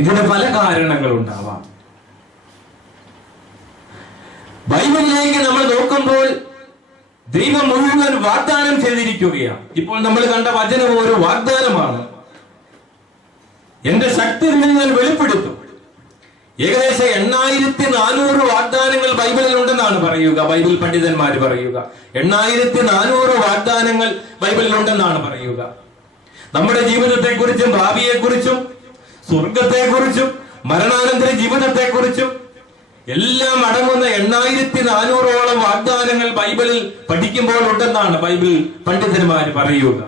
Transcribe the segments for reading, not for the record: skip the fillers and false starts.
ഇതിന് പല കാരണങ്ങളുണ്ടാവാം. ബൈബിളിലേക്ക് നമ്മൾ നോക്കുമ്പോൾ ദൈവം മുഴുവൻ വാഗ്ദാനം ചെയ്തിരിക്കുകയാണ്. ഇപ്പോൾ നമ്മൾ കണ്ട വചനം ഒരു വാഗ്ദാനമാണ്. എന്റെ ശക്തി ഞാൻ വെളിപ്പെടുത്തും. ഏകദേശം 8400 വാഗ്ദാനങ്ങൾ ബൈബിളിൽ ഉണ്ടെന്നാണ് പറയുക. ബൈബിൾ പണ്ഡിതന്മാർ പറയുക 8400 വാഗ്ദാനങ്ങൾ ബൈബിളിൽ ഉണ്ടെന്നാണ് പറയുക. നമ്മുടെ ജീവിതത്തെക്കുറിച്ചും ഭാവിയെക്കുറിച്ചും സ്വർഗത്തെക്കുറിച്ചും മരണാനന്തര ജീവിതത്തെക്കുറിച്ചും എല്ലാം അടങ്ങുന്ന 8400ഓളം വാഗ്ദാനങ്ങൾ ബൈബിളിൽ പഠിക്കുമ്പോൾ ഉണ്ടെന്നാണ് ബൈബിൾ പണ്ഡിതന്മാർ പറയുക.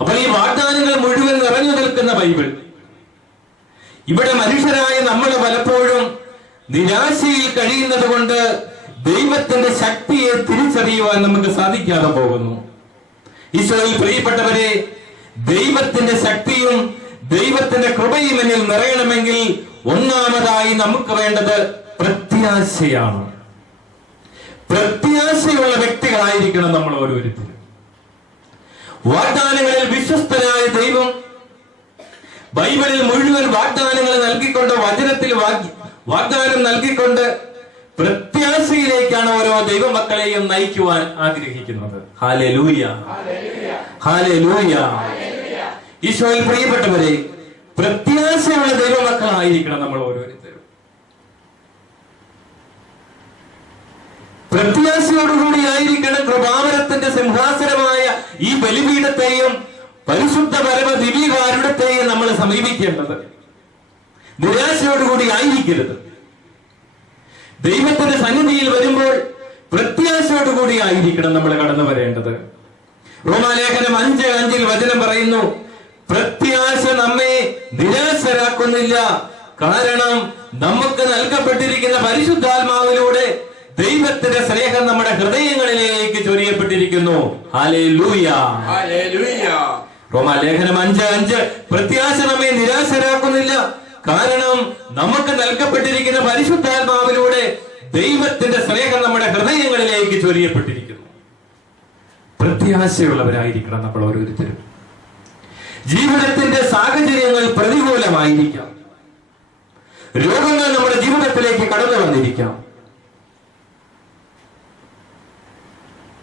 അപ്പോൾ ഈ വാഗ്ദാനങ്ങൾ മുഴുവൻ നിറഞ്ഞു നിൽക്കുന്ന ബൈബിൾ, ഇവിടെ മനുഷ്യരായ നമ്മൾ പലപ്പോഴും നിരാശയിൽ കഴിയുന്നത് കൊണ്ട് ദൈവത്തിന്റെ ശക്തിയെ തിരിച്ചറിയുവാൻ നമുക്ക് സാധിക്കാതെ പോകുന്നു. ഈശോയിൽ പ്രിയപ്പെട്ടവരെ, ദൈവത്തിന്റെ ശക്തിയും ദൈവത്തിന്റെ കൃപയും എന്നിൽ നിറയണമെങ്കിൽ ഒന്നാമതായി നമുക്ക് വേണ്ടത് പ്രത്യാശയാണ്. പ്രത്യാശയുള്ള വ്യക്തികളായിരിക്കണം നമ്മൾ ഓരോരുത്തരും. വാഗ്ദാനങ്ങളിൽ വിശ്വസ്തനായ ദൈവം ബൈബിളിൽ മുഴുവൻ വാഗ്ദാനങ്ങൾ നൽകിക്കൊണ്ട്, വചനത്തിൽ വാഗ്ദാനം നൽകിക്കൊണ്ട് പ്രത്യാശയിലേക്കാണ് ഓരോ ദൈവമക്കളെയും നയിക്കുവാൻ ആഗ്രഹിക്കുന്നത്. Hallelujah, hallelujah. ഈശോയിൽ പ്രിയപ്പെട്ടവരെ, പ്രത്യാശയുള്ള ദൈവമക്കളായിരിക്കണം നമ്മൾ ഓരോരുത്തരും. പ്രത്യാശയോടുകൂടി ആയിരിക്കണം കൃപാവരത്തിന്റെ സിംഹാസനമായ ഈ ബലിപീഠത്തെയും പരിശുദ്ധ പരമ ദിവ്യകാരുണ്യത്തെയും നമ്മൾ സമീപിക്കേണ്ടത്. നിരാശയോടുകൂടി ആയിരിക്കരുത്. ദൈവത്തിന്റെ സന്നിധിയിൽ വരുമ്പോൾ പ്രത്യാശയോടുകൂടി ആയിരിക്കണം നമ്മൾ കടന്നു വരേണ്ടത്. റോമാലേഖനം 5:5 വചനം പറയുന്നു, പ്രത്യാശ നമ്മെ നിരാശരാക്കുന്നില്ല, കാരണം നമുക്ക് നൽകപ്പെട്ടിരിക്കുന്ന പരിശുദ്ധാത്മാവിലൂടെ ദൈവത്തിന്റെ സ്നേഹം നമ്മുടെ ഹൃദയങ്ങളിലേക്ക് ചൊരിയപ്പെട്ടിരിക്കുന്നു. Hallelujah, hallelujah. റോമാലേഖനം 5:5 പ്രത്യാശ നമ്മെ നിരാശരാക്കുന്നില്ല, കാരണം നമുക്ക് നൽകപ്പെട്ടിരിക്കുന്ന പരിശുദ്ധാത്മാവിലൂടെ ദൈവത്തിന്റെ സ്നേഹം നമ്മുടെ ഹൃദയങ്ങളിലേക്ക് ചൊരിയപ്പെട്ടിരിക്കുന്നു. പ്രത്യാശയുള്ളവരായിരിക്കണം നമ്മൾ ഓരോരുത്തരും. ജീവിതത്തിന്റെ സാഹചര്യങ്ങൾ പ്രതികൂലമായിരിക്കാം, രോഗങ്ങൾ നമ്മുടെ ജീവിതത്തിലേക്ക് കടന്നു വന്നിരിക്കാം.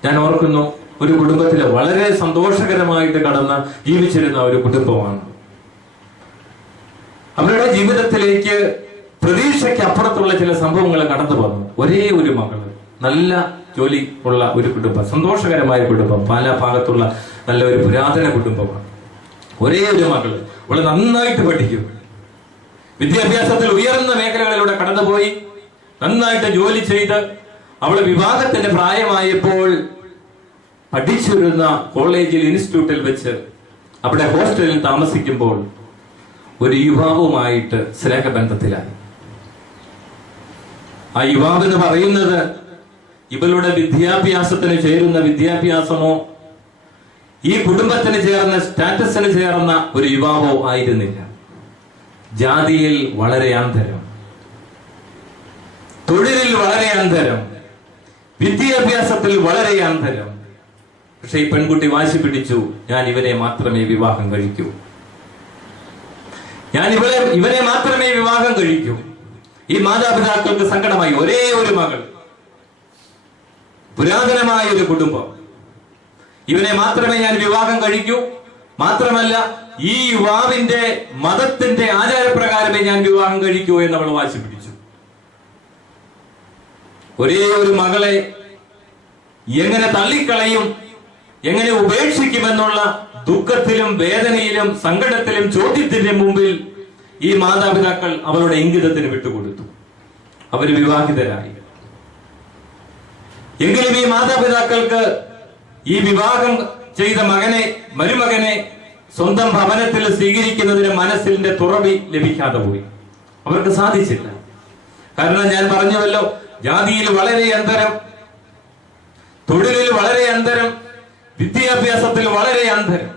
ഞാൻ ഓർക്കുന്നു, ഒരു കുടുംബത്തില് വളരെ സന്തോഷകരമായിട്ട് കടന്ന് ജീവിച്ചിരുന്ന ഒരു കുടുംബമാണ്. അവരുടെ ജീവിതത്തിലേക്ക് പ്രതീക്ഷയ്ക്ക് അപ്പുറത്തുള്ള ചില സംഭവങ്ങൾ കടന്നു വന്നു. ഒരേ ഒരു മകള്, നല്ല ജോലി ഉള്ള ഒരു കുടുംബം, സന്തോഷകരമായ കുടുംബം, പല ഭാഗത്തുള്ള നല്ല ഒരു പുരാതന കുടുംബമാണ്. ഒരേ ഒരു മകള്, അവള് നന്നായിട്ട് പഠിക്കും, വിദ്യാഭ്യാസത്തിൽ ഉയർന്ന മേഖലകളിലൂടെ കടന്നുപോയി, നന്നായിട്ട് ജോലി ചെയ്ത് അവള് വിവാഹത്തിന്റെ പ്രായമായപ്പോൾ പഠിച്ചിരുന്ന കോളേജിൽ, ഇൻസ്റ്റിറ്റ്യൂട്ടിൽ വെച്ച് അവിടെ ഹോസ്റ്റലിൽ താമസിക്കുമ്പോൾ ഒരു യുവാവുമായിട്ട് സ്നേഹബന്ധത്തിലായി. ആ യുവാവ് എന്ന് പറയുന്നത് ഇവളുടെ വിദ്യാഭ്യാസത്തിന് ചേരുന്ന വിദ്യാഭ്യാസമോ ഈ കുടുംബത്തിന് ചേർന്ന സ്റ്റാറ്റസിന് ചേർന്ന ഒരു യുവാവോ ആയിരുന്നില്ല. ജാതിയിൽ വളരെ അന്തരം, തൊഴിലിൽ വളരെ അന്തരം, വിദ്യാഭ്യാസത്തിൽ വളരെ അന്തരം. പക്ഷെ ഈ പെൺകുട്ടി വാശി പിടിച്ചു, ഞാൻ ഇവനെ മാത്രമേ വിവാഹം കഴിക്കൂ, ഞാൻ ഇവനെ മാത്രമേ വിവാഹം കഴിക്കൂ. ഈ മാതാപിതാക്കൾക്ക് സങ്കടമായി. ഒരേ ഒരു മകൾ, പുരാതനമായ ഒരു കുടുംബം, ഇവനെ മാത്രമേ ഞാൻ വിവാഹം കഴിക്കൂ, മാത്രമല്ല ഈ യുവാവിന്റെ മതത്തിന്റെ ആചാരപ്രകാരമേ ഞാൻ വിവാഹം കഴിക്കൂ എന്ന് അവൾ വാശി പിടിച്ചു. ഒരേ ഒരു മകളെ എങ്ങനെ തള്ളിക്കളയും, എങ്ങനെ ഉപേക്ഷിക്കുമെന്നുള്ള ദുഃഖത്തിലും വേദനയിലും സങ്കടത്തിലും ചോദ്യത്തിന്റെ മുമ്പിൽ ഈ മാതാപിതാക്കൾ അവരുടെ ഇംഗിതത്തിന് വിട്ടുകൊടുത്തു. അവര് വിവാഹിതരായി. എങ്കിലും ഈ മാതാപിതാക്കൾക്ക് ഈ വിവാഹം ചെയ്ത മരുമകനെ സ്വന്തം ഭവനത്തിൽ സ്വീകരിക്കുന്നതിന് മനസ്സിന്റെ തുറവി ലഭിക്കാതെ പോയി. അവർക്ക് സാധിച്ചില്ല. കാരണം ഞാൻ പറഞ്ഞുവല്ലോ, ജാതിയിൽ വളരെ അന്തരം, തൊഴിലിൽ വളരെ അന്തരം, വിദ്യാഭ്യാസത്തിൽ വളരെ അന്തരം.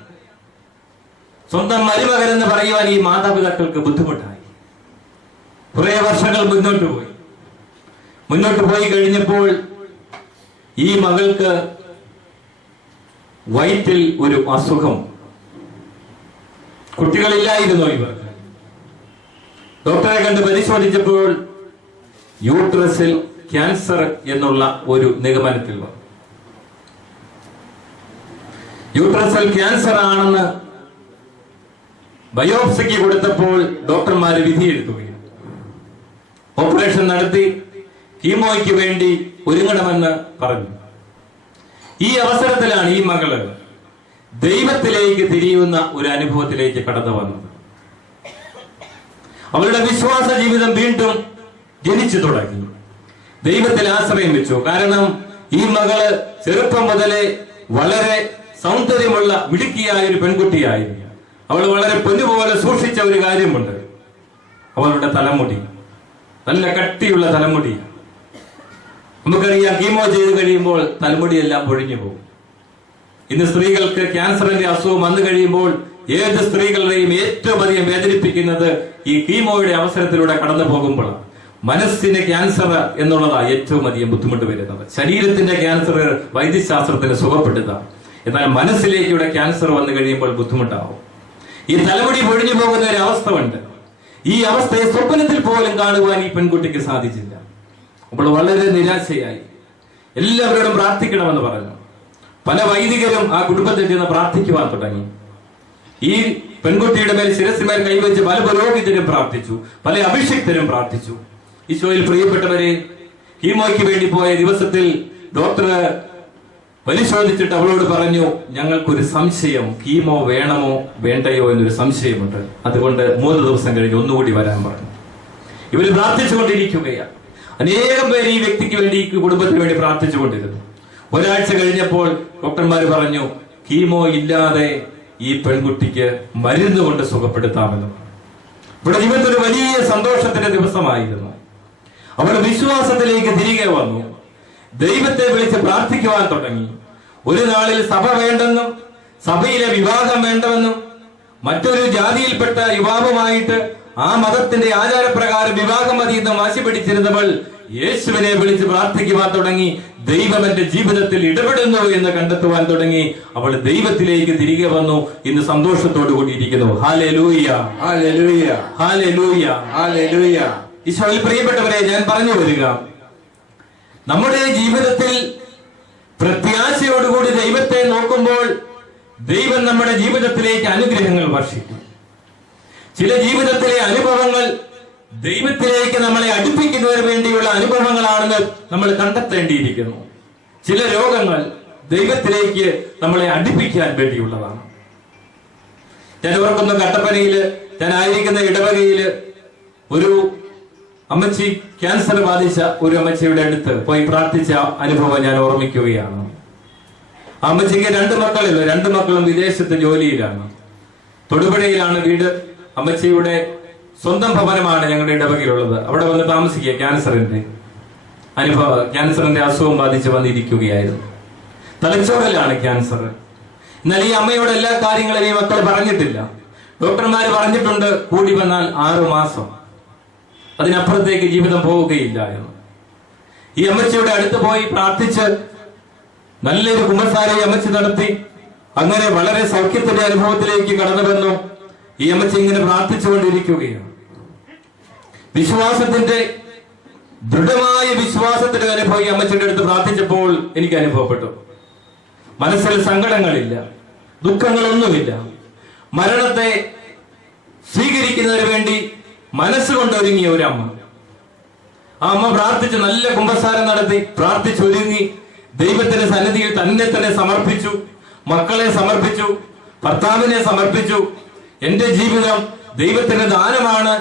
സ്വന്തം മരുമകൻ എന്ന് പറയുവാൻ ഈ മാതാപിതാക്കൾക്ക് ബുദ്ധിമുട്ടായി. കുറെ വർഷങ്ങൾ മുന്നോട്ട് പോയി കഴിഞ്ഞപ്പോൾ ഈ മകൾക്ക് വയറ്റിൽ ഒരു അസുഖം. കുട്ടികളില്ലായിരുന്നു ഇവർക്ക്. ഡോക്ടറെ കണ്ട് പരിശോധിച്ചപ്പോൾ യൂട്രസിൽ ക്യാൻസർ എന്നുള്ള ഒരു നിഗമനത്തിൽ വന്നു. യൂട്രസിൽ ക്യാൻസർ ആണെന്ന് ബയോപ്സിക്ക് കൊടുത്തപ്പോൾ ഡോക്ടർമാര് വിധിയെഴുതുകയും ഓപ്പറേഷൻ നടത്തി കീമോയ്ക്ക് വേണ്ടി ഒരുങ്ങണമെന്ന് പറഞ്ഞു. ഈ അവസരത്തിലാണ് ഈ മകള് ദൈവത്തിലേക്ക് തിരിയുന്ന ഒരു അനുഭവത്തിലേക്ക് കടന്നു വന്നത്. അവളുടെ വിശ്വാസ ജീവിതം വീണ്ടും ജനിച്ചു തുടങ്ങി. ദൈവത്തിൽ ആശ്രയം വെച്ചു. കാരണം ഈ മകള് ചെറുപ്പം മുതലേ വളരെ സൗന്ദര്യമുള്ള മിടുക്കിയായ ഒരു പെൺകുട്ടിയായിരുന്നു. അവൾ വളരെ പൊന്നുപോലെ സൂക്ഷിച്ച ഒരു കാര്യമുണ്ട്. അവളുടെ തലമുടി നല്ല കട്ടിയുള്ള തലമുടി. നമുക്കറിയാം, കീമോ ചെയ്ത് കഴിയുമ്പോൾ തലമുടിയെല്ലാം പൊഴിഞ്ഞു പോകും. ഇന്ന് സ്ത്രീകൾക്ക് ക്യാൻസറിന്റെ അസുഖം വന്നു കഴിയുമ്പോൾ ഏത് സ്ത്രീകളുടെയും ഏറ്റവും അധികം വേദനിപ്പിക്കുന്നത് ഈ കീമോയുടെ അവസരത്തിലൂടെ കടന്നു പോകുമ്പോഴാണ്. മനസ്സിന് ക്യാൻസർ എന്നുള്ളതാണ് ഏറ്റവും അധികം ബുദ്ധിമുട്ട് വരുന്നത്. ശരീരത്തിന്റെ ക്യാൻസർ വൈദ്യശാസ്ത്രത്തിന് സുഖപ്പെടുത്താം, എന്നാൽ മനസ്സിലേക്കൂടെ ക്യാൻസർ വന്നു കഴിയുമ്പോൾ ബുദ്ധിമുട്ടാവും. ഈ തലമുടി പൊഴിഞ്ഞു പോകുന്ന ഒരു അവസ്ഥ ഉണ്ട്. ഈ അവസ്ഥയെ സ്വപ്നത്തിൽ പോലും കാണുവാൻ ഈ പെൺകുട്ടിക്ക് സാധിച്ചില്ല. അപ്പോൾ വളരെ നിരാശയായി. എല്ലാവരോടും പ്രാർത്ഥിക്കണമെന്ന് പറഞ്ഞു. പല വൈദികരും ആ കുടുംബത്തിൽ ചെന്ന് പ്രാർത്ഥിക്കുവാൻ തുടങ്ങി. ഈ പെൺകുട്ടിയുടെ മേൽ ശിരസിന്മേൽ കൈവച്ച് പല പുരോഹിതരും പ്രാർത്ഥിച്ചു, പല അഭിഷിക്തരും പ്രാർത്ഥിച്ചു. ഈശോയിൽ പ്രിയപ്പെട്ടവരെ, കീമോയ്ക്ക് വേണ്ടി പോയ ദിവസത്തിൽ ഡോക്ടർ പരിശോധിച്ചിട്ട് അവളോട് പറഞ്ഞു, ഞങ്ങൾക്കൊരു സംശയം, കീമോ വേണമോ വേണ്ടയോ എന്നൊരു സംശയമുണ്ട്. അതുകൊണ്ട് 3 ദിവസം കഴിഞ്ഞ് ഒന്നുകൂടി വരാൻ പറഞ്ഞു. ഇവര് പ്രാർത്ഥിച്ചുകൊണ്ടിരിക്കുകയാണ്. അനേകം പേര് ഈ വ്യക്തിക്ക് വേണ്ടി, ഈ കുടുംബത്തിന് വേണ്ടി പ്രാർത്ഥിച്ചുകൊണ്ടിരുന്നു. ഒരാഴ്ച കഴിഞ്ഞപ്പോൾ ഡോക്ടർമാർ പറഞ്ഞു, കീമോ ഇല്ലാതെ ഈ പെൺകുട്ടിക്ക് മരുന്ന് കൊണ്ട് സുഖപ്പെടുത്താമെന്ന്. ഇവിടെ ജീവിതത്തിൽ ഒരു വലിയ സന്തോഷത്തിന്റെ ദിവസമായിരുന്നു. അവൾ വിശ്വാസത്തിലേക്ക് തിരികെ വന്നു. ദൈവത്തെ വിളിച്ച് പ്രാർത്ഥിക്കുവാൻ തുടങ്ങി. ഒരു നാളിൽ സഭ വേണ്ടെന്നും സഭയിലെ വിവാഹം വേണ്ടെന്നും മറ്റൊരു ജാതിയിൽപ്പെട്ട യുവാവുമായിട്ട് ആ മതത്തിന്റെ ആചാരപ്രകാരം വിവാഹം മതി എന്ന് വാശി പിടിച്ചിരുന്നവൾ യേശുവിനെ വിളിച്ച് പ്രാർത്ഥിക്കുവാൻ തുടങ്ങി. ദൈവം എന്റെ ജീവിതത്തിൽ ഇടപെടുന്നു എന്ന് കണ്ടെത്തുവാൻ തുടങ്ങി. അവൾ ദൈവത്തിലേക്ക് തിരികെ വന്നു. ഇന്ന് സന്തോഷത്തോടു കൂടി ഇരിക്കുന്നു. Hallelujah, hallelujah, hallelujah, hallelujah. ഈശോയിൽ പ്രിയപ്പെട്ടവരെ, ഞാൻ പറഞ്ഞു വരിക, നമ്മുടെ ജീവിതത്തിൽ പ്രത്യാശയോടുകൂടി ദൈവത്തെ നോക്കുമ്പോൾ ദൈവം നമ്മുടെ ജീവിതത്തിലേക്ക് അനുഗ്രഹങ്ങൾ വർഷിക്കും. ചില ജീവിതത്തിലെ അനുഭവങ്ങൾ ദൈവത്തിലേക്ക് നമ്മളെ അടുപ്പിക്കുന്നതിന് വേണ്ടിയുള്ള അനുഭവങ്ങളാണെന്ന് നമ്മൾ കണ്ടെത്തേണ്ടിയിരിക്കുന്നു. ചില രോഗങ്ങൾ ദൈവത്തിലേക്ക് നമ്മളെ അടുപ്പിക്കാൻ വേണ്ടിയുള്ളതാണ്. ഞാൻ ഓർക്കുന്ന കട്ടപ്പനയില് ഞാൻ ആയിരിക്കുന്ന ഇടവകയില് ഒരു അമ്മച്ചി ക്യാൻസർ ബാധിച്ച ഒരു അമ്മച്ചിയുടെ അടുത്ത് പോയി പ്രാർത്ഥിച്ച അനുഭവം ഞാൻ ഓർമ്മിക്കുകയാണ്. ആ അമ്മച്ചിക്ക് 2 മക്കളില്ല. 2 മക്കളും വിദേശത്ത് ജോലിയിലാണ്. തൊടുപുഴയിലാണ് വീട്. അമ്മച്ചിയുടെ സ്വന്തം ഭവനമാണ് ഞങ്ങളുടെ ഇടവകയിലുള്ളത്. അവിടെ വന്ന് താമസിക്കുക. ക്യാൻസറിന്റെ അസുഖം ബാധിച്ച് വന്നിരിക്കുകയായിരുന്നു. തലച്ചോറിലാണ് ക്യാൻസർ. എന്നാൽ ഈ അമ്മയോട് എല്ലാ കാര്യങ്ങളും ഈ മക്കൾ പറഞ്ഞിട്ടില്ല. ഡോക്ടർമാര് പറഞ്ഞിട്ടുണ്ട്, കൂടി വന്നാൽ 6 മാസം, അതിനപ്പുറത്തേക്ക് ജീവിതം പോവുകയില്ല എന്ന്. ഈ അമ്മച്ചിയുടെ അടുത്ത് പോയി പ്രാർത്ഥിച്ച് നല്ലൊരു കുമ്പസാരം അമ്മച്ചി നടത്തി. അങ്ങനെ വളരെ സൗഖ്യത്തിന്റെ അനുഭവത്തിലേക്ക് കടന്നു വന്നു. ഈ അമ്മച്ചി ഇങ്ങനെ പ്രാർത്ഥിച്ചുകൊണ്ടിരിക്കുകയാണ്. വിശ്വാസത്തിന്റെ ദൃഢമായ വിശ്വാസത്തിന്റെ അനുഭവം ഈ അമ്മച്ചിയുടെ അടുത്ത് പ്രാർത്ഥിച്ചപ്പോൾ എനിക്ക് അനുഭവപ്പെട്ടു. മനസ്സിൽ സങ്കടങ്ങളില്ല, ദുഃഖങ്ങളൊന്നുമില്ല. മരണത്തെ സ്വീകരിക്കുന്നതിന് വേണ്ടി മനസ്സുകൊണ്ട് ഒരുങ്ങിയ ഒരു അമ്മ. ആ അമ്മ പ്രാർത്ഥിച്ച് നല്ല കുമ്പസാരം നടത്തി, പ്രാർത്ഥിച്ചൊരുങ്ങി ദൈവത്തിന്റെ സന്നിധിയിൽ തന്നെ സമർപ്പിച്ചു. മക്കളെ സമർപ്പിച്ചു, ഭർത്താവിനെ സമർപ്പിച്ചു. എന്റെ ജീവിതം ദൈവത്തിന്റെ ദാനമാണ്.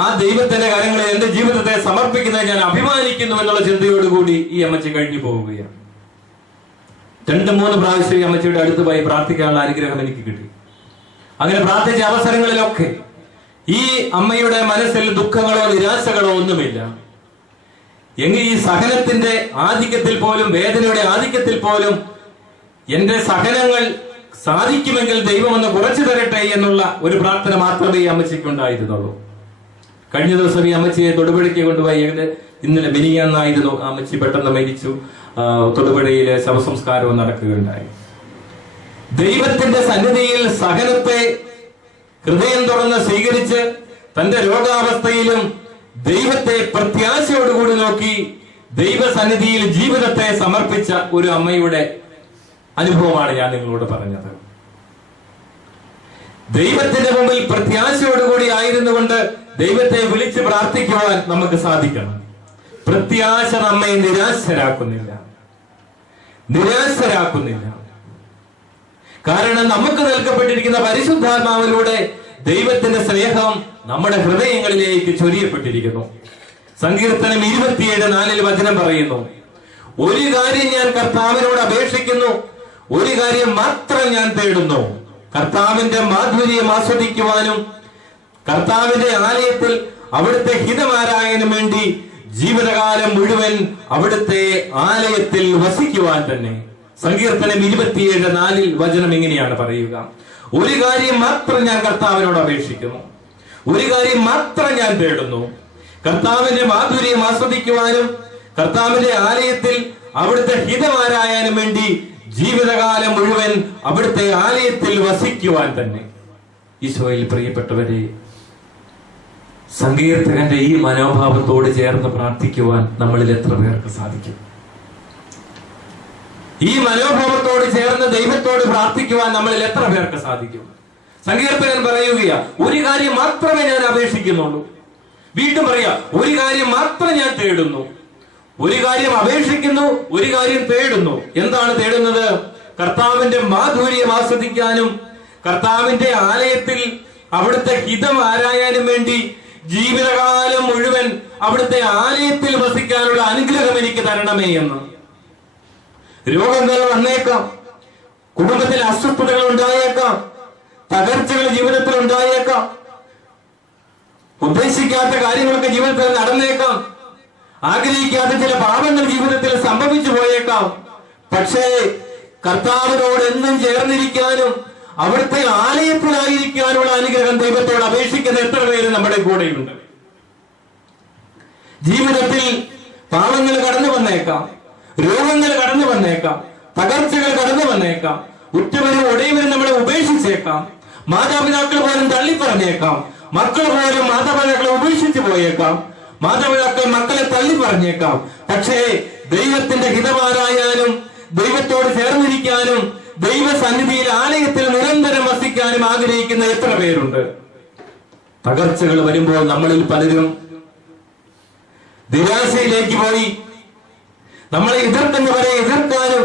ആ ദൈവത്തിന്റെ കാര്യങ്ങളിൽ എന്റെ ജീവിതത്തെ സമർപ്പിക്കുന്നത് ഞാൻ അഭിമാനിക്കുന്നു എന്നുള്ള ചിന്തയോടുകൂടി ഈ അമ്മച്ചി കഴിഞ്ഞു പോവുകയാണ്. 2-3 പ്രാവശ്യം ഈ അമ്മച്ചിയുടെ അടുത്ത് പോയി പ്രാർത്ഥിക്കാനുള്ള അനുഗ്രഹം എനിക്ക് കിട്ടി. അങ്ങനെ പ്രാർത്ഥിച്ച അവസരങ്ങളിലൊക്കെ ഈ അമ്മയുടെ മനസ്സിൽ ദുഃഖങ്ങളോ നിരാശകളോ ഒന്നുമില്ല. എങ്കിൽ ഈ സഹനത്തിന്റെ ആധിക്യത്തിൽ പോലും, വേദനയുടെ ആധിക്യത്തിൽ പോലും എന്റെ സഹനങ്ങൾ സാധിക്കുമെങ്കിൽ ദൈവം ഒന്ന് കുറച്ചു തരട്ടെ എന്നുള്ള ഒരു പ്രാർത്ഥന മാത്രമേ ഈ അമ്മച്ചിക്ക് ഉണ്ടായിരുന്നുള്ളൂ. കഴിഞ്ഞ ദിവസം ഈ അമ്മച്ചിയെ തൊടുപുഴയ്ക്ക് കൊണ്ടുപോയി. ഇന്നലെ മിനിയാന്നായിരുന്നു ആ അമ്മച്ചി പെട്ടെന്ന് മരിച്ചു. തൊടുപുഴയിലെ ശവസംസ്കാരവും നടക്കുകയുണ്ടായി. ദൈവത്തിന്റെ സന്നിധിയിൽ സഹനത്തെ ഹൃദയം തുറന്ന് സ്വീകരിച്ച് തന്റെ രോഗാവസ്ഥയിലും ദൈവത്തെ പ്രത്യാശയോടുകൂടി നോക്കി ദൈവസന്നിധിയിൽ ജീവിതത്തെ സമർപ്പിച്ച ഒരു അമ്മയുടെ അനുഭവമാണ് ഞാൻ നിങ്ങളോട് പറഞ്ഞത്. ദൈവത്തിന്റെ മുമ്പിൽ പ്രത്യാശയോടുകൂടി ആയിരുന്നു കൊണ്ട് ദൈവത്തെ വിളിച്ച് പ്രാർത്ഥിക്കുവാൻ നമുക്ക് സാധിക്കണം. പ്രത്യാശ നമ്മെ നിരാശരാക്കുന്നില്ല. കാരണം നമുക്ക് നൽകപ്പെട്ടിരിക്കുന്ന പരിശുദ്ധാത്മാവിലൂടെ ദൈവത്തിന്റെ സ്നേഹം നമ്മുടെ ഹൃദയങ്ങളിലേക്ക് ചൊരിയപ്പെട്ടിരിക്കുന്നു. സങ്കീർത്തനം 27:4 വചനം പറയുന്നു, ഒരു കാര്യം ഞാൻ കർത്താവിനോട് അപേക്ഷിക്കുന്നു, ഒരു കാര്യം മാത്രം ഞാൻ തേടുന്നു, കർത്താവിന്റെ മാധുര്യം ആസ്വദിക്കുവാനും കർത്താവിന്റെ ആലയത്തിൽ അവിടുത്തെ ഹിതമാരായതിനും വേണ്ടി ജീവിതകാലം മുഴുവൻ അവിടുത്തെ ആലയത്തിൽ വസിക്കുവാൻ തന്നെ. സങ്കീർത്തനം 27:4 വചനം ഇങ്ങനെയാണ് പറയുക, ഒരു കാര്യം മാത്രം ഞാൻ കർത്താവിനോട് അപേക്ഷിക്കുന്നു, ഒരു കാര്യം മാത്രം ഞാൻ തേടുന്നു, കർത്താവിന്റെ മാധുര്യം ആസ്വദിക്കുവാനും കർത്താവിന്റെ ആലയത്തിൽ അവിടുത്തെ ഹിതമാരായാനും വേണ്ടി ജീവിതകാലം മുഴുവൻ അവിടുത്തെ ആലയത്തിൽ വസിക്കുവാൻ തന്നെ. ഈശോയിൽ പ്രിയപ്പെട്ടവരെ, സങ്കീർത്തകന്റെ ഈ മനോഭാവത്തോട് ചേർന്ന് പ്രാർത്ഥിക്കുവാൻ നമ്മളിൽ എത്ര പേർക്ക് സാധിക്കും? ഈ മനോഭാവത്തോട് ചേർന്ന് ദൈവത്തോട് പ്രാർത്ഥിക്കുവാൻ നമ്മളിൽ എത്ര പേർക്ക് സാധിക്കും? സങ്കീർത്തകൻ പറയുകയാ, ഒരു കാര്യം മാത്രമേ ഞാൻ അപേക്ഷിക്കുന്നുള്ളൂ. വീണ്ടും പറയാ, ഒരു കാര്യം മാത്രം ഞാൻ തേടുന്നു. ഒരു കാര്യം അപേക്ഷിക്കുന്നു, ഒരു കാര്യം തേടുന്നു. എന്താണ് തേടുന്നത്? കർത്താവിന്റെ മാധുര്യം ആസ്വദിക്കാനും കർത്താവിന്റെ ആലയത്തിൽ അവിടുത്തെ ഹിതം ആരായാനും വേണ്ടി ജീവിതകാലം മുഴുവൻ അവിടുത്തെ ആലയത്തിൽ വസിക്കാനുള്ള അനുഗ്രഹം എനിക്ക് തരണമേ എന്ന്. രോഗങ്ങൾ വന്നേക്കാം, കുടുംബത്തിൽ അസ്വസ്ഥതകൾ ഉണ്ടായേക്കാം, തകർച്ചകൾ ജീവിതത്തിൽ ഉണ്ടായേക്കാം, ഉദ്ദേശിക്കാത്ത കാര്യങ്ങളൊക്കെ ജീവിതത്തിൽ നടന്നേക്കാം, ആഗ്രഹിക്കാത്ത ചില പാപങ്ങൾ ജീവിതത്തിൽ സംഭവിച്ചു പോയേക്കാം. പക്ഷേ കർത്താവിനോട് എന്നും ചേർന്നിരിക്കാനും അവിടുത്തെ ആലയത്തിലായിരിക്കാനുള്ള അനുഗ്രഹം ദൈവത്തോട് അപേക്ഷിക്കുന്ന എത്ര പേര് നമ്മുടെ കൂടെയുണ്ട്? ജീവിതത്തിൽ പാപങ്ങൾ കടന്നു വന്നേക്കാം, രോഗങ്ങൾ കടന്നു വന്നേക്കാം, തകർച്ചകൾ കടന്നു വന്നേക്കാം, ഉറ്റവരും ഒടയവരും നമ്മളെ ഉപേക്ഷിച്ചേക്കാം, മാതാപിതാക്കൾ പോലും തള്ളിപ്പറഞ്ഞേക്കാം, മക്കൾ പോലും മാതാപിതാക്കളെ ഉപേക്ഷിച്ചു പോയേക്കാം, മാതാപിതാക്കൾ മക്കളെ തള്ളി പറഞ്ഞേക്കാം. പക്ഷേ ദൈവത്തിന്റെ ഹിതമാരായാലും ദൈവത്തോട് ചേർന്നിരിക്കാനും ദൈവസന്നിധിയിൽ ആലയത്തിൽ നിരന്തരം വസിക്കാനും ആഗ്രഹിക്കുന്ന എത്ര പേരുണ്ട്? തകർച്ചകൾ വരുമ്പോൾ നമ്മളിൽ പലരും നിരാശയിലേക്ക് പോയി നമ്മളെ എതിർക്കുന്നവരെ എതിർക്കാനും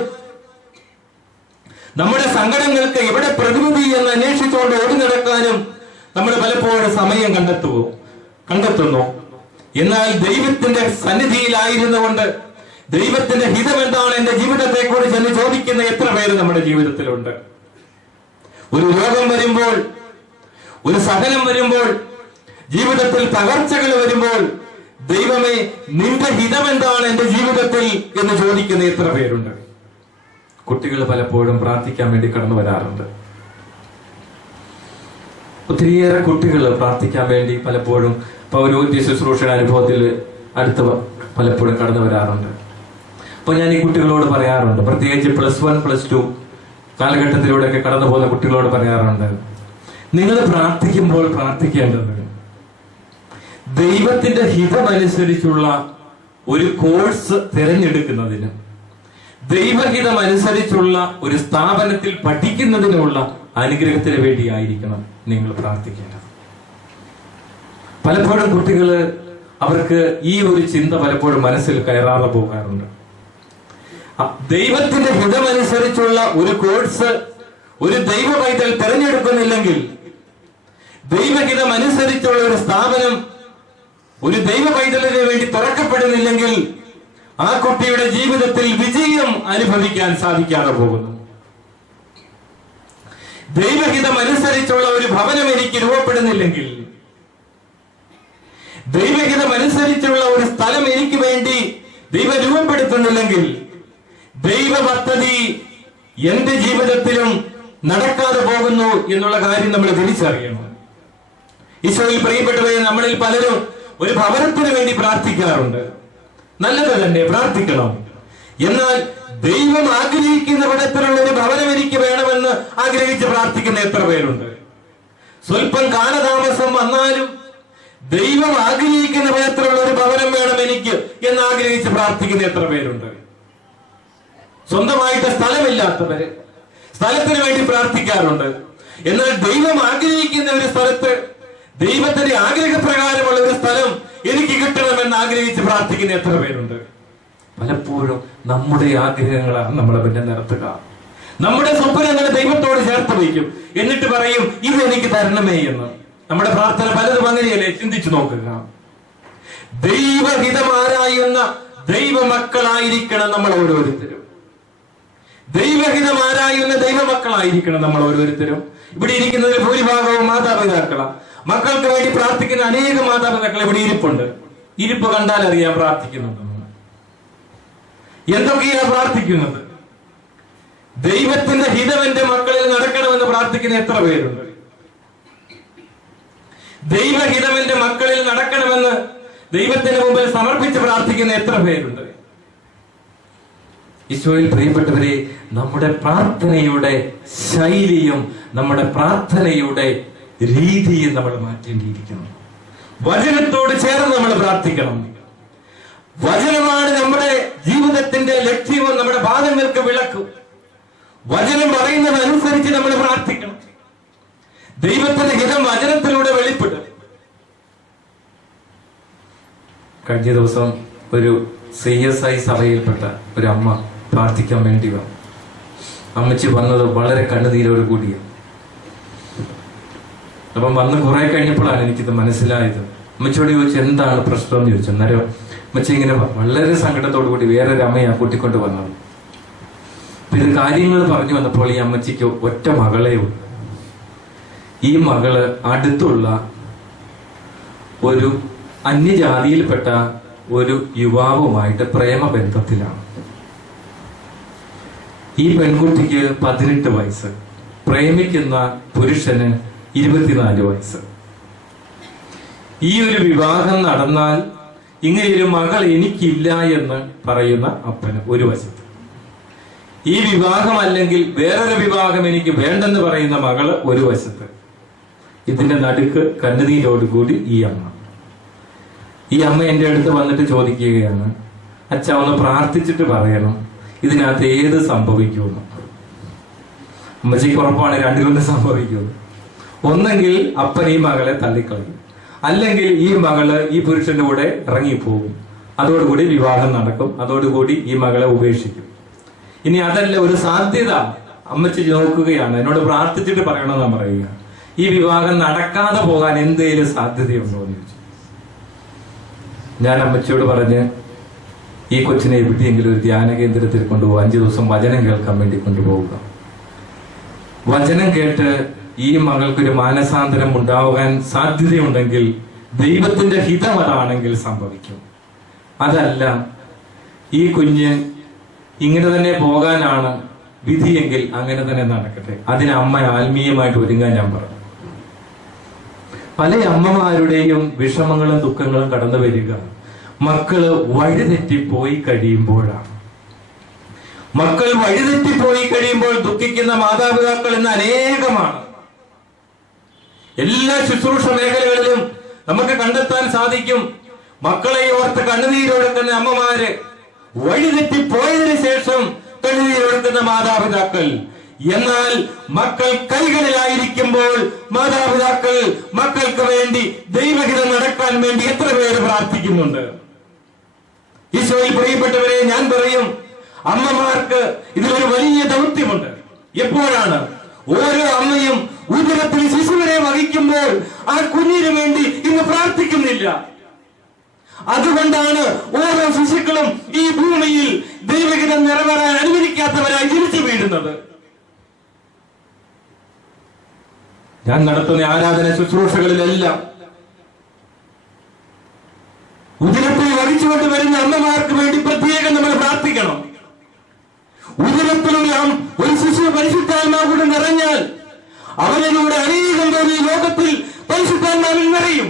നമ്മുടെ സങ്കടങ്ങൾക്ക് എവിടെ പ്രതിവിധി എന്ന് അന്വേഷിച്ചുകൊണ്ട് ഓടി നടക്കാനും നമ്മൾ പലപ്പോഴും സമയം കണ്ടെത്തുന്നു. എന്നാൽ ദൈവത്തിന്റെ സന്നിധിയിലായിരുന്നു കൊണ്ട് ദൈവത്തിന്റെ ഹിതം എന്താണ് എന്റെ ജീവിതത്തെ കുറിച്ച് എന്ന് ചോദിക്കുന്ന എത്ര പേര് നമ്മുടെ ജീവിതത്തിലുണ്ട്? ഒരു രോഗം വരുമ്പോൾ, ഒരു സഹനം വരുമ്പോൾ, ജീവിതത്തിൽ തകർച്ചകൾ വരുമ്പോൾ, ദൈവമേ നിന്റെ ഹിതം എന്താണ് എന്റെ ജീവിതത്തിൽ എന്ന് ചോദിക്കുന്ന എത്ര പേരുണ്ട്? കുട്ടികൾ പലപ്പോഴും പ്രാർത്ഥിക്കാൻ വേണ്ടി കടന്നു വരാറുണ്ട്. ഒത്തിരിയേറെ കുട്ടികൾ പ്രാർത്ഥിക്കാൻ വേണ്ടി പലപ്പോഴും പൗരോഹിത്യ ശുശ്രൂഷയുടെ അനുഭവത്തിൽ അടുത്ത് പലപ്പോഴും കടന്നു വരാറുണ്ട്. അപ്പൊ ഞാൻ ഈ കുട്ടികളോട് പറയാറുണ്ട്, പ്രത്യേകിച്ച് +1, +2 കാലഘട്ടത്തിലൂടെയൊക്കെ കടന്നു പോകുന്ന കുട്ടികളോട് പറയാറുണ്ട്, നിങ്ങൾ പ്രാർത്ഥിക്കുമ്പോൾ പ്രാർത്ഥിക്കേണ്ടത് ദൈവത്തിന്റെ ഹിതമനുസരിച്ചുള്ള ഒരു കോഴ്സ് തിരഞ്ഞെടുക്കുന്നതിന്, ദൈവഹിതമനുസരിച്ചുള്ള ഒരു സ്ഥാപനത്തിൽ പഠിക്കുന്നതിനുള്ള അനുഗ്രഹത്തിന് വേണ്ടിയായിരിക്കണം നിങ്ങൾ പ്രാർത്ഥിക്കേണ്ടത്. പലപ്പോഴും കുട്ടികള് അവർക്ക് ഈ ഒരു ചിന്ത പലപ്പോഴും മനസ്സിൽ കയറാതെ പോകാറുണ്ട്. ദൈവത്തിന്റെ ഹിതമനുസരിച്ചുള്ള ഒരു കോഴ്സ് ഒരു ദൈവ പൈതൽ തിരഞ്ഞെടുക്കുന്നില്ലെങ്കിൽ, ദൈവഹിതം അനുസരിച്ചുള്ള ഒരു സ്ഥാപനം ഒരു ദൈവ പൈതലിന് വേണ്ടി തുറക്കപ്പെടുന്നില്ലെങ്കിൽ ആ കുട്ടിയുടെ ജീവിതത്തിൽ വിജയം അനുഭവിക്കാൻ സാധിക്കാതെ പോകുന്നു. ദൈവഹിതം അനുസരിച്ചുള്ള ഒരു ഭവനം എനിക്ക് രൂപപ്പെടുന്നില്ലെങ്കിൽ, ദൈവഹിതം അനുസരിച്ചുള്ള ഒരു സ്ഥലം എനിക്ക് വേണ്ടി ദൈവം രൂപപ്പെടുത്തുന്നില്ലെങ്കിൽ, ദൈവ പദ്ധതി എന്റെ ജീവിതത്തിലും നടക്കാതെ പോകുന്നു എന്നുള്ള കാര്യം നമ്മൾ തിരിച്ചറിയണം. ഈശോയിൽ പ്രിയപ്പെട്ടവരെ, നമ്മളിൽ പലരും ഒരു ഭവനത്തിന് വേണ്ടി പ്രാർത്ഥിക്കാറുണ്ട്. നല്ലത് തന്നെ, പ്രാർത്ഥിക്കണം. എന്നാൽ ദൈവം ആഗ്രഹിക്കുന്ന വിധത്തിലുള്ള ഒരു ഭവനം എനിക്ക് വേണമെന്ന് ആഗ്രഹിച്ച് പ്രാർത്ഥിക്കുന്ന എത്ര പേരുണ്ട്? സ്വല്പം കാലതാമസം വന്നാലും ദൈവം ആഗ്രഹിക്കുന്ന വിധത്തിലുള്ള ഒരു ഭവനം വേണം എനിക്ക് എന്ന് ആഗ്രഹിച്ച് പ്രാർത്ഥിക്കുന്ന എത്ര പേരുണ്ട്? സ്വന്തമായിട്ട് സ്ഥലമില്ലാത്തവര് സ്ഥലത്തിന് വേണ്ടി പ്രാർത്ഥിക്കാറുണ്ട്. എന്നാൽ ദൈവം ആഗ്രഹിക്കുന്ന ഒരു സ്ഥലത്ത്, ദൈവത്തിന്റെ ആഗ്രഹപ്രകാരമുള്ള ഒരു സ്ഥലം എനിക്ക് കിട്ടണമെന്ന് ആഗ്രഹിച്ച് പ്രാർത്ഥിക്കുന്ന എത്ര പേരുണ്ട്? പലപ്പോഴും നമ്മുടെ ആഗ്രഹങ്ങളാണ് നമ്മളെ പിന്നെ നിർത്തുക. നമ്മുടെ സ്വപ്നങ്ങളെ ദൈവത്തോട് ചേർത്ത് വയ്ക്കും. എന്നിട്ട് പറയും ഇത് എനിക്ക് തരണമേ എന്ന്. നമ്മുടെ പ്രാർത്ഥന പലതും അങ്ങനെയല്ലേ? ചിന്തിച്ചു നോക്കുക. ദൈവഹിതമാരായുന്ന ദൈവമക്കളായിരിക്കണം നമ്മൾ ഓരോരുത്തരും. ദൈവഹിതമാരായുന്ന ദൈവമക്കളായിരിക്കണം നമ്മൾ ഓരോരുത്തരും. ഇവിടെ ഇരിക്കുന്നതിൽ ഭൂരിഭാഗവും മാതാപിതാക്കളാണ്. മക്കൾക്ക് വേണ്ടി പ്രാർത്ഥിക്കുന്ന അനേക മാതാപിതാക്കൾ ഇവിടെ ഇരിപ്പുണ്ട്. ഇരിപ്പ് കണ്ടാൽ അറിയാൻ പ്രാർത്ഥിക്കുന്നുണ്ട്. എന്തൊക്കെയാ പ്രാർത്ഥിക്കുന്നത്? ദൈവത്തിന്റെ ഹിതം എന്റെ മക്കളിൽ നടക്കണമെന്ന് പ്രാർത്ഥിക്കുന്ന എത്ര പേരുണ്ട്? ദൈവഹിതം എന്റെ മക്കളിൽ നടക്കണമെന്ന് ദൈവത്തിന് മുമ്പിൽ സമർപ്പിച്ച് പ്രാർത്ഥിക്കുന്ന എത്ര പേരുണ്ട്? ഈശോയിൽ പ്രിയപ്പെട്ടവരെ, നമ്മുടെ പ്രാർത്ഥനയുടെ ശൈലിയും നമ്മുടെ പ്രാർത്ഥനയുടെ രീതിയും നമ്മൾ മാറ്റേണ്ടിയിരിക്കുന്നു. വചനത്തോട് ചേർന്ന് നമ്മൾ പ്രാർത്ഥിക്കണം. വചനമാണ് നമ്മുടെ ജീവിതത്തിന്റെ ലക്ഷ്യവും നമ്മുടെ പാദങ്ങൾക്ക് വിളക്കും. വചനം പറയുന്നതനുസരിച്ച് നമ്മൾ പ്രാർത്ഥിക്കണം. ദൈവത്തിന്റെ ഹിതം വചനത്തിലൂടെ വെളിപ്പെടും. കഴിഞ്ഞ ദിവസം ഒരു CSI സഭയിൽപ്പെട്ട ഒരു അമ്മ പ്രാർത്ഥിക്കാൻ വേണ്ടി വന്നു. അമ്മച്ചി വന്നത് വളരെ കണ്ണുനീരോട് കൂടിയാണ്. അപ്പം വന്ന് കുറെ കഴിഞ്ഞപ്പോഴാണ് എനിക്കിത് മനസ്സിലായത്. അമ്മച്ചിയോട് ചോദിച്ചു എന്താണ് പ്രശ്നം എന്ന് ചോദിച്ചു. അന്നേരം അമ്മച്ചി ഇങ്ങനെ വളരെ സങ്കടത്തോടു കൂടി വേറൊരു അമ്മയാ കൂട്ടിക്കൊണ്ട് വന്നത്. ഇത് കാര്യങ്ങൾ പറഞ്ഞു വന്നപ്പോൾ ഈ അമ്മച്ചിക്ക് ഒറ്റ മകളേ ഉള്ളൂ. ഈ മകള് അടുത്തുള്ള ഒരു അന്യജാതിയിൽപ്പെട്ട ഒരു യുവാവുമായിട്ട് പ്രേമബന്ധത്തിലാണ്. ഈ പെൺകുട്ടിക്ക് 18 വയസ്സ്, പ്രേമിക്കുന്ന പുരുഷന് 24 വയസ്സ്. ഈ ഒരു വിവാഹം നടന്നാൽ ഇങ്ങനെയൊരു മകൾ എനിക്കില്ല എന്ന് പറയുന്ന അപ്പന് ഒരു വശത്ത്, ഈ വിവാഹം അല്ലെങ്കിൽ വേറൊരു വിവാഹം എനിക്ക് വേണ്ടെന്ന് പറയുന്ന മകള് ഒരു വശത്ത്. ഇതിന്റെ നടുക്ക് കണ്ണുനീരോടുകൂടി ഈ അമ്മ എന്റെ അടുത്ത് വന്നിട്ട് ചോദിക്കുകയാണ്, അച്ഛ ഒന്ന് പ്രാർത്ഥിച്ചിട്ട് പറയണം ഇതിനകത്ത് ഏത് സംഭവിക്കുമെന്ന്. അമ്മച്ചിക്ക് ഉറപ്പാണ് രണ്ടിലൊന്ന് സംഭവിക്കുമെന്ന്. ഒന്നെങ്കിൽ അപ്പൻ ഈ മകളെ തള്ളിക്കളയും, അല്ലെങ്കിൽ ഈ മകള് ഈ പുരുഷന്റെ കൂടെ ഇറങ്ങിപ്പോകും. അതോടുകൂടി വിവാഹം നടക്കും, അതോടുകൂടി ഈ മകളെ ഉപേക്ഷിക്കും. ഇനി അതല്ല ഒരു സാധ്യത അമ്മച്ചി നോക്കുകയാണ്, എന്നോട് പ്രാർത്ഥിച്ചിട്ട് പറയണമെന്നാണ് പറയുക. ഈ വിവാഹം നടക്കാതെ പോകാൻ എന്തേലും സാധ്യതയുണ്ടോ എന്ന് ചോദിച്ചു. ഞാൻ അമ്മച്ചിയോട് പറഞ്ഞ് ഈ കൊച്ചിനെ എവിടെയെങ്കിലും ഒരു ധ്യാന കേന്ദ്രത്തിൽ കൊണ്ടുപോകുക, 5 ദിവസം വചനം കേൾക്കാൻ വേണ്ടി കൊണ്ടുപോവുക. വചനം കേട്ട് ഈ മകൾക്കൊരു മാനസാന്തരം ഉണ്ടാവാൻ സാധ്യതയുണ്ടെങ്കിൽ ദൈവത്തിന്റെ ഹിതം അതാണെങ്കിൽ സംഭവിക്കും. അതല്ല ഈ കുഞ്ഞ് ഇങ്ങനെ തന്നെ പോകാനാണ് വിധിയെങ്കിൽ അങ്ങനെ തന്നെ നടക്കട്ടെ. അതിന് അമ്മ ആത്മീയമായിട്ട് ഒരുങ്ങാൻ ഞാൻ പറഞ്ഞു. പല അമ്മമാരുടെയും വിഷമങ്ങളും ദുഃഖങ്ങളും കടന്നു വരിക മക്കള് വഴിതെറ്റിപ്പോയി കഴിയുമ്പോഴാണ്. മക്കൾ വഴിതെറ്റിപ്പോയി കഴിയുമ്പോൾ ദുഃഖിക്കുന്ന മാതാപിതാക്കൾ ഇന്ന് അനേകമാണ്. എല്ലാ ശുശ്രൂഷ മേഖലകളിലും നമുക്ക് കണ്ടെത്താൻ സാധിക്കും. മക്കളെ ഓർത്ത് കണ്ണുനീരൊഴുക്കുന്ന അമ്മമാര്, വഴിതെറ്റിപ്പോയതിനു ശേഷം കണ്ണുനീരൊഴുക്കുന്ന മാതാപിതാക്കൾ. എന്നാൽ മക്കൾ കൈകളിലായിരിക്കുമ്പോൾ മാതാപിതാക്കൾ മക്കൾക്ക് വേണ്ടി ദൈവഹിതം നടക്കാൻ വേണ്ടി എത്ര പേര് പ്രാർത്ഥിക്കുന്നുണ്ട്? ഈശോയിൽ പ്രിയപ്പെട്ടവരെ, ഞാൻ പറയും, അമ്മമാർക്ക് ഇതിലൊരു വലിയ ദൗത്യമുണ്ട്. എപ്പോഴാണ്? ഓരോ അമ്മയും ഉദരത്തിൽ ശിശുവിനെ വഹിക്കുമ്പോൾ ആ കുഞ്ഞിനു വേണ്ടി ഇന്ന് പ്രാർത്ഥിക്കുന്നില്ല. അതുകൊണ്ടാണ് ഓരോ ശിശുക്കളും ഈ ഭൂമിയിൽ ദൈവഹിതം നിറവേറാൻ അനുവദിക്കാത്തവരായി തിരിച്ചു വീഴുന്നത്. ഞാൻ നടത്തുന്ന ആരാധന ശുശ്രൂഷകളിലെല്ലാം ഉദരത്തിൽ വഹിച്ചുകൊണ്ട് വരുന്ന അമ്മമാർക്ക് വേണ്ടി പ്രത്യേകം നമ്മൾ പ്രാർത്ഥിക്കണം. ഉദരത്തിലുള്ള ഒരു ശിശു പരിശുദ്ധാത്മാവ് നിറഞ്ഞാൽ അവരിലൂടെ അനേകം പേർ ഈ ലോകത്തിൽ പരിശുദ്ധാത്മാവിൽ നിറയും.